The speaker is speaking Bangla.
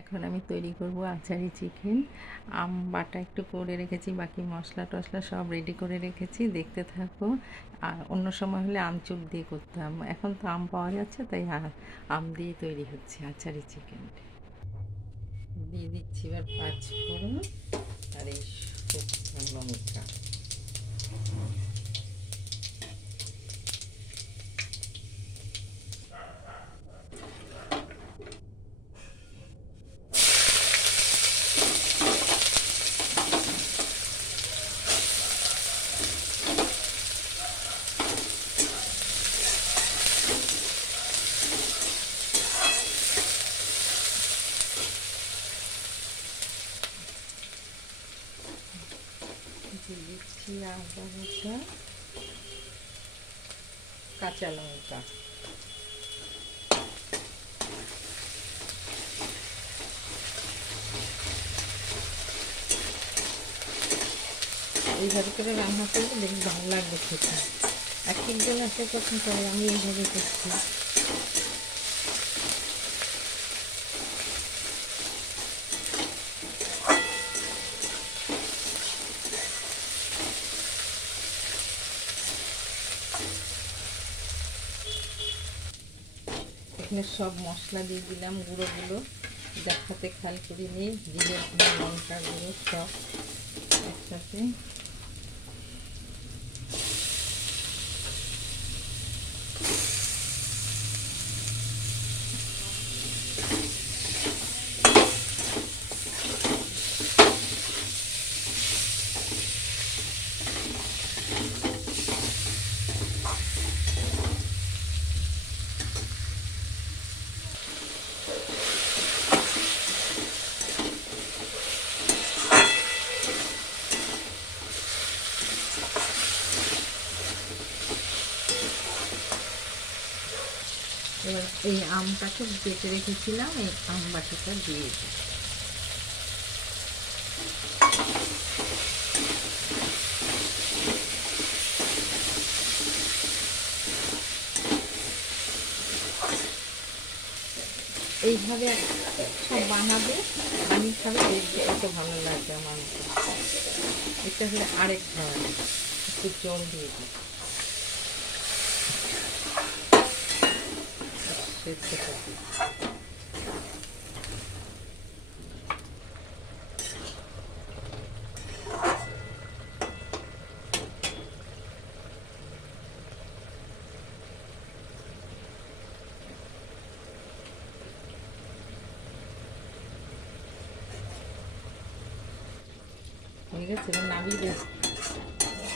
এখন আমি তৈরি করব আচারি চিকেন। আম বাটা একটু করে রেখেছি, বাকি মশলা টশলা সব রেডি করে রেখেছি, দেখতে থাকো। আর অন্য সময় হলে আমচুর দিয়ে করতাম, এখন তো আম পাওয়া যাচ্ছে, তাই আম দিয়ে তৈরি হচ্ছে আচারি চিকেন। দিয়ে দিচ্ছি এবার 5 ফোড়ন আর এই শুকনো লঙ্কা। দিয়ে দিচ্ছি আদা বাটা, কাঁচা লঙ্কা। এইভাবে করে রান্না করলে বেশ ভালো লাগবে খেতে। এক একজন আছে পছন্দ করে, আমি এইভাবে করছি। এখানে সব মশলা দিয়ে দিলাম, গুঁড়োগুলো একসাথে খেয়াল করে নিয়ে, জিরে লঙ্কা গুঁড়ো সব একসাথে। এবার এই আমটাকে বেটে রেখেছিলাম, এই আম বাটাটা দিয়ে দিই। এইভাবে সব বানাবে, বানিয়ে খাবে, দেখবে কত ভালো লাগবে আমার। এটা হলে আরেক ধরনের। একটু জল দিয়ে দিই সেদ্ধ করতে। হয়ে গেছে, এবার নামিয়ে দেবো।